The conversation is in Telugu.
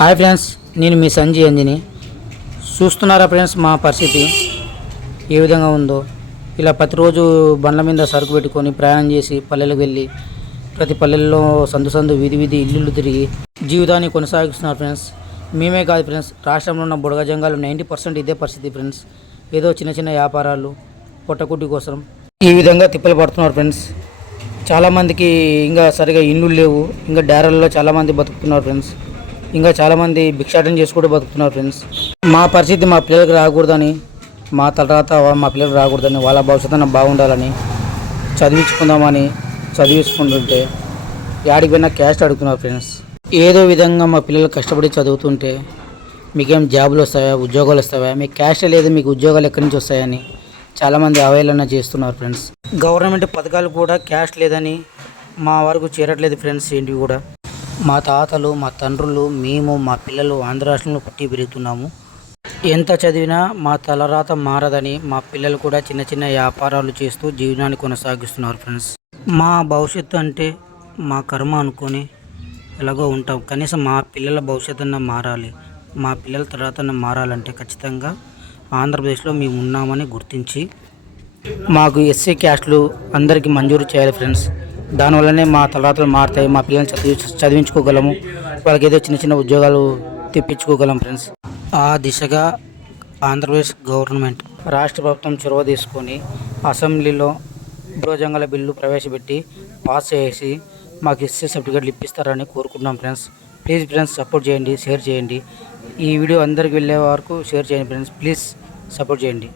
హాయ్ ఫ్రెండ్స్ నేను మీ సంజయ్ అంజని చూస్తున్నారా ఫ్రెండ్స్ మా పరిస్థితి? ఏ విధంగా ఉందో? ఇలా ప్రతిరోజు బండ్ల మీద సరుకు పెట్టుకొని ప్రయాణం చేసి పల్లెలకు వెళ్ళి ప్రతి పల్లెల్లో సందు సందు వీధి వీధి ఇల్లులు తిరిగి జీవితాన్ని కొనసాగిస్తున్నారు ఫ్రెండ్స్. మేమే కాదు ఫ్రెండ్స్ రాష్ట్రంలో ఉన్న బుడగ జంగాలు నైంటీ పర్సెంట్ ఇదే పరిస్థితి ఫ్రెండ్స్. ఏదో చిన్న చిన్న వ్యాపారాలు పొట్టకుడ్డి కోసం ఈ విధంగా తిప్పలు పడుతున్నారు ఫ్రెండ్స్. చాలామందికి ఇంకా సరిగా ఇండ్లు లేవు ఇంకా డేరాల్లో చాలామంది బతుకుతున్నారు ఫ్రెండ్స్. ఇంకా చాలామంది భిక్షాటం చేసుకుంటూ బతుకుతున్నారు ఫ్రెండ్స్ మా పరిస్థితి మా పిల్లలకు రాకూడదని మా తర్వాత మా పిల్లలకు రాకూడదని వాళ్ళ భవిష్యత్తు బాగుండాలని చదివించుకుందామని చదివించుకుంటుంటే యాడికి పోయినా క్యాస్ట్ అడుగుతున్నారు ఫ్రెండ్స్ ఏదో విధంగా మా పిల్లలు కష్టపడి చదువుతుంటే మీకేం జాబులు వస్తాయా ఉద్యోగాలు వస్తాయా? మీకు క్యాస్ట్ లేదు మీకు ఉద్యోగాలు ఎక్కడి నుంచి వస్తాయని చాలామంది అవహేళన చేస్తున్నారు ఫ్రెండ్స్ గవర్నమెంట్ పథకాలు కూడా క్యాస్ట్ లేదని మా వరకు చేరట్లేదు ఫ్రెండ్స్ ఏంటివి కూడా. మా తాతలు మా తండ్రులు మేము మా పిల్లలు ఆంధ్ర రాష్ట్రంలో పుట్టి పెరుగుతున్నాము. ఎంత చదివినా మా తలరాత మారదని మా పిల్లలు కూడా చిన్న చిన్న వ్యాపారాలు చేస్తూ జీవనాన్ని కొనసాగిస్తున్నారు ఫ్రెండ్స్. మా భవిష్యత్తు అంటే మా కర్మ అనుకొని ఎలాగో ఉంటాం. కనీసం మా పిల్లల భవిష్యత్తు అన్న మారాలి. మా పిల్లల తర్వాత మారాలంటే ఖచ్చితంగా ఆంధ్రప్రదేశ్లో మేము ఉన్నామని గుర్తించి మాకు ఎస్సీ క్యాస్ట్లు అందరికీ మంజూరు చేయాలి ఫ్రెండ్స్. దానివల్లనే మా తలరాతలు మారుతాయి మా పిల్లల్ని చదివి చదివించుకోగలము. వాళ్ళకి ఏదో చిన్న చిన్న ఉద్యోగాలు తెప్పించుకోగలం ఫ్రెండ్స్. ఆ దిశగా ఆంధ్రప్రదేశ్ గవర్నమెంట్ రాష్ట్ర ప్రభుత్వం చొరవ తీసుకొని అసెంబ్లీలో భోజంగాల బిల్లు ప్రవేశపెట్టి పాస్ చేసి మాకు ఎస్సీ సర్టిఫికేట్లు ఇప్పిస్తారని కోరుకుంటున్నాం ఫ్రెండ్స్. ప్లీజ్ ఫ్రెండ్స్ సపోర్ట్ చేయండి షేర్ చేయండి. ఈ వీడియో అందరికి వెళ్ళే వరకు షేర్ చేయండి ఫ్రెండ్స్. ప్లీజ్ సపోర్ట్ చేయండి.